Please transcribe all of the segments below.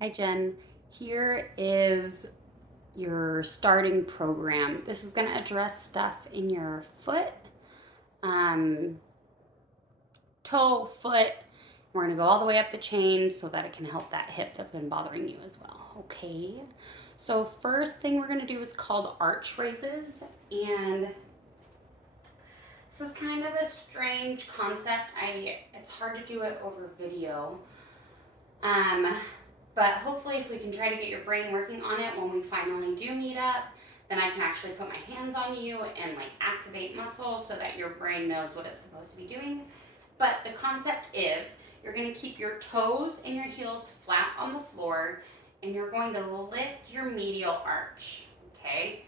Hi Jen, here is your starting program. This is going to address stuff in your foot, um, toe, foot. We're going to go all the way up the chain so that it can help that hip that's been bothering you as well. Okay, so first thing we're going to do is called arch raises, and this is kind of a strange concept. It's hard to do it over video. Um, but hopefully if we can try to get your brain working on it when we finally do meet up, then I can actually put my hands on you and like activate muscles so that your brain knows what it's supposed to be doing. But the concept is you're going to keep your toes and your heels flat on the floor and you're going to lift your medial arch, okay?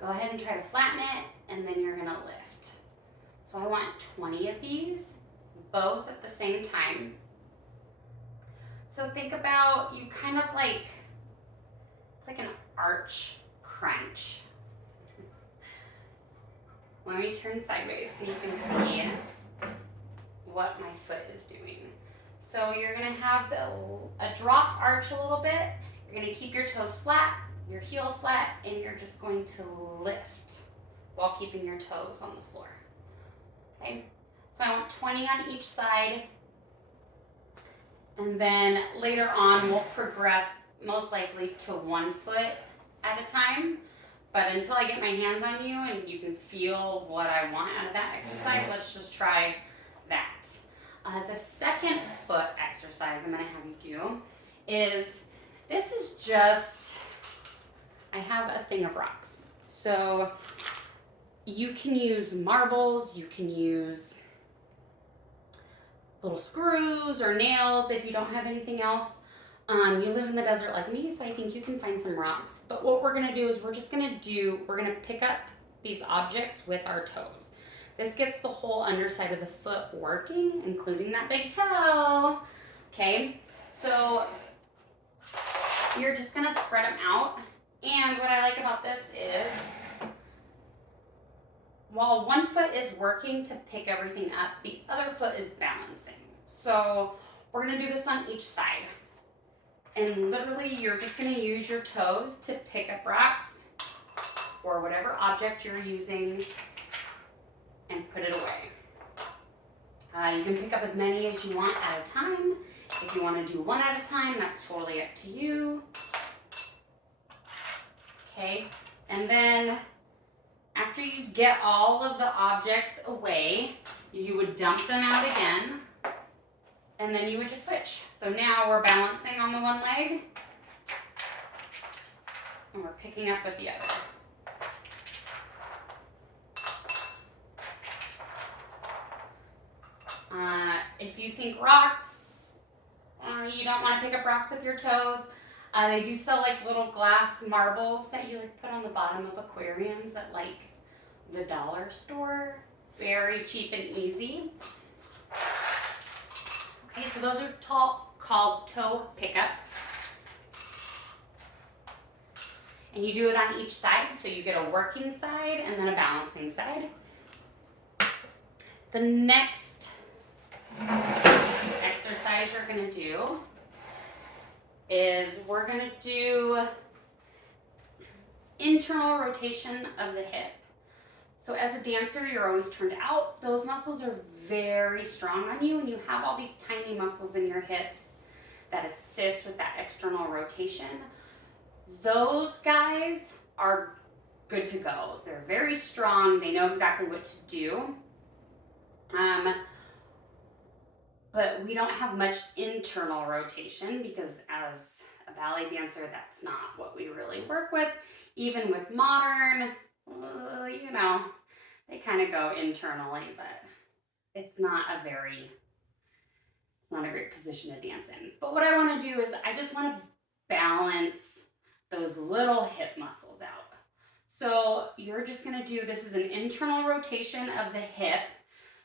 Go ahead and try to flatten it and then you're going to lift. So I want 20 of these, both at the same time. So think about you kind of like, it's like an arch crunch. Let me turn sideways so you can see what my foot is doing. So you're gonna have a dropped arch a little bit. You're gonna keep your toes flat, your heel flat, and you're just going to lift while keeping your toes on the floor. Okay, so I want 20 on each side. And then later on, we'll progress most likely to 1 foot at a time. But until I get my hands on you and you can feel what I want out of that exercise, let's just try that. The second foot exercise I'm gonna have you do is, this is just, I have a thing of rocks. So you can use marbles, you can use little screws or nails if you don't have anything else. You live in the desert like me, so I think you can find some rocks. But what we're gonna do is we're gonna pick up these objects with our toes. This gets the whole underside of the foot working, including that big toe. Okay, so you're just gonna spread them out. And what I like about this is, while one foot is working to pick everything up, the other foot is balancing. So we're gonna do this on each side. And literally you're just gonna use your toes to pick up rocks or whatever object you're using and put it away. You can pick up as many as you want at a time. If you wanna do 1 at a time, that's totally up to you. Okay, and then after you get all of the objects away, you would dump them out again, and then you would just switch. So now we're balancing on the one leg, and we're picking up with the other. If you think rocks, you don't want to pick up rocks with your toes, they do sell like little glass marbles that you like put on the bottom of aquariums at like the dollar store. Very cheap and easy. Okay, so those are called toe pickups. And you do it on each side, so you get a working side and then a balancing side. The next exercise you're gonna do is we're gonna do internal rotation of the hip. So as a dancer, you're always turned out. Those muscles are very strong on you, and you have all these tiny muscles in your hips that assist with that external rotation. Those guys are good to go. They're very strong. They know exactly what to do. But we don't have much internal rotation because as a ballet dancer, that's not what we really work with. Even with modern, you know, they kind of go internally, but it's not a great position to dance in. But what I want to do is I just want to balance those little hip muscles out. So you're just going to do, this is an internal rotation of the hip.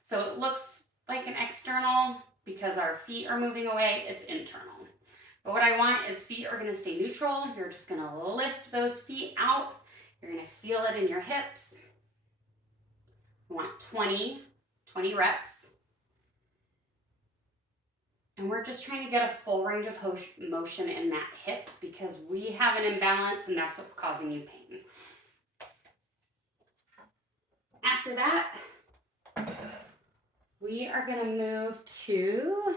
So it looks like an external because our feet are moving away, it's internal. But what I want is feet are going to stay neutral. You're just going to lift those feet out. You're going to feel it in your hips. I want 20 reps. And we're just trying to get a full range of motion in that hip because we have an imbalance and that's what's causing you pain. After that, we are going to move to,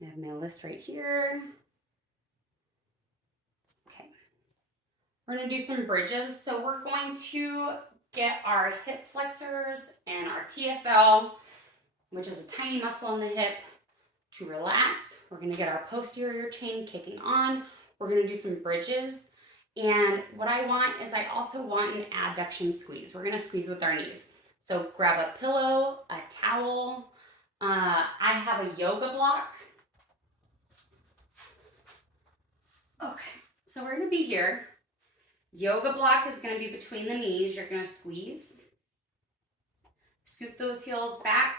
I have my list right here. Okay. We're going to do some bridges. So we're going to get our hip flexors and our TFL, which is a tiny muscle in the hip, to relax. We're going to get our posterior chain kicking on. We're going to do some bridges. And what I want is I also want an adduction squeeze. We're going to squeeze with our knees. So grab a pillow, a towel. I have a yoga block. Okay, so we're going to be here. Yoga block is going to be between the knees. You're going to squeeze. Scoop those heels back.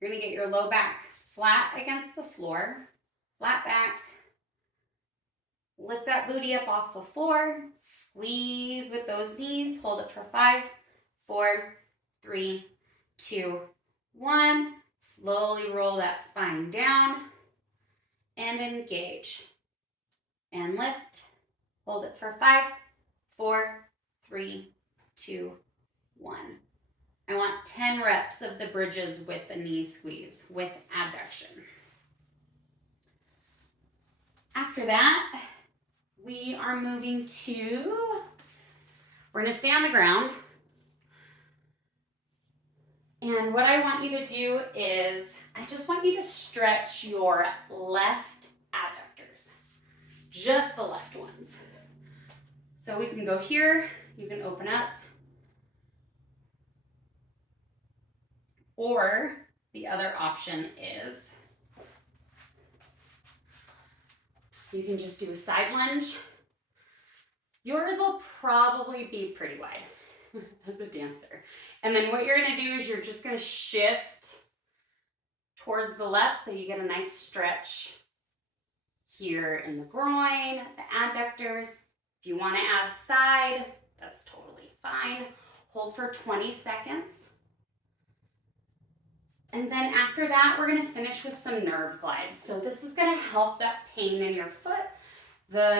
You're going to get your low back flat against the floor, flat back. Lift that booty up off the floor. Squeeze with those knees. Hold it for 5, 4, 3, 2, 1. Slowly roll that spine down and engage. And lift. Hold it for 5, 4, 3, 2, 1. I want 10 reps of the bridges with the knee squeeze, with adduction. After that, we are moving to, we're going to stay on the ground. And what I want you to do is, I just want you to stretch your left adductors, just the left ones. So we can go here, you can open up. Or the other option is you can just do a side lunge. Yours will probably be pretty wide as a dancer. And then what you're going to do is you're just going to shift towards the left so you get a nice stretch here in the groin, the adductors. If you want to add side, that's totally fine. Hold for 20 seconds. And then after that, we're going to finish with some nerve glides. So this is going to help that pain in your foot. The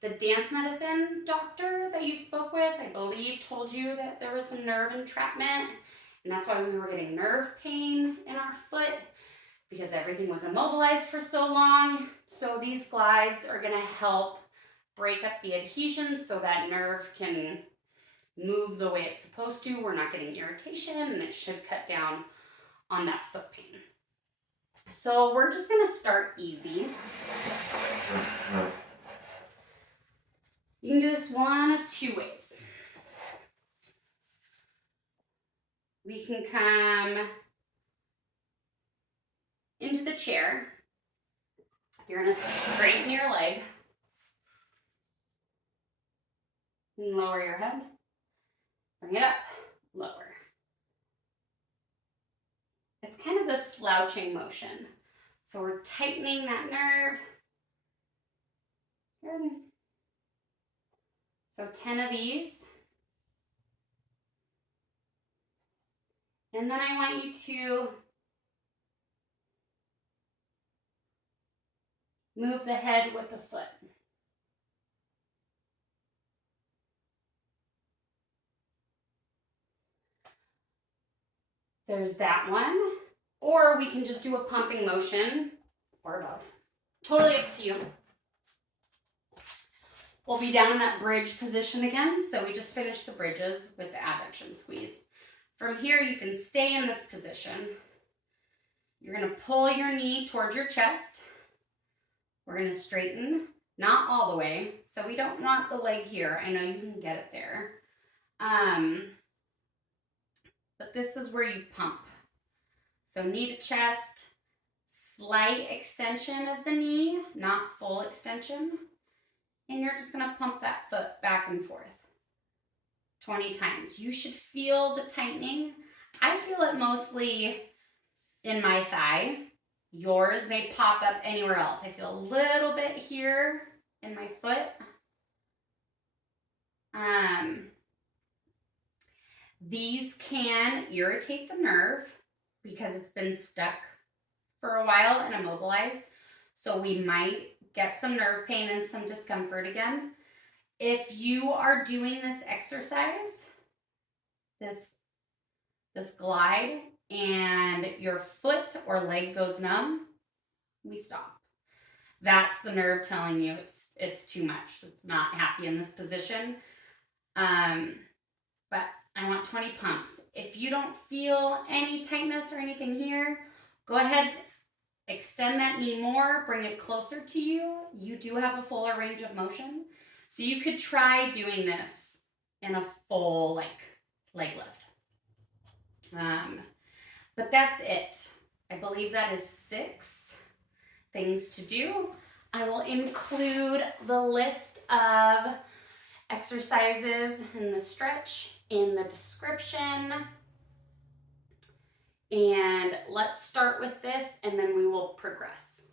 dance medicine doctor that you spoke with, I believe, told you that there was some nerve entrapment. And that's why we were getting nerve pain in our foot because everything was immobilized for so long. So these glides are going to help break up the adhesions so that nerve can move the way it's supposed to. We're not getting irritation and it should cut down on that foot pain. So we're just going to start easy. You can do this one of 2 ways. We can come into the chair. You're going to straighten your leg. And lower your head. Bring it up, lower. It's kind of this slouching motion. So we're tightening that nerve. Good. So 10 of these. And then I want you to move the head with the foot. There's that one. Or we can just do a pumping motion, or both. Totally up to you. We'll be down in that bridge position again. So we just finished the bridges with the adduction squeeze. From here, you can stay in this position. You're going to pull your knee towards your chest. We're going to straighten, not all the way. So we don't want the leg here. I know you can get it there. But this is where you pump. So knee to chest, slight extension of the knee, not full extension. And you're just gonna pump that foot back and forth 20 times. You should feel the tightening. I feel it mostly in my thigh. Yours may pop up anywhere else. I feel a little bit here in my foot. These can irritate the nerve because it's been stuck for a while and immobilized. So we might get some nerve pain and some discomfort again. If you are doing this exercise, this glide, and your foot or leg goes numb, we stop. That's the nerve telling you it's too much. It's not happy in this position. But I want 20 pumps. If you don't feel any tightness or anything here, go ahead, extend that knee more, bring it closer to you. You do have a fuller range of motion. So you could try doing this in a full leg lift. But that's it. I believe that is 6 things to do. I will include the list of exercises and the stretch in the description. And let's start with this and then we will progress.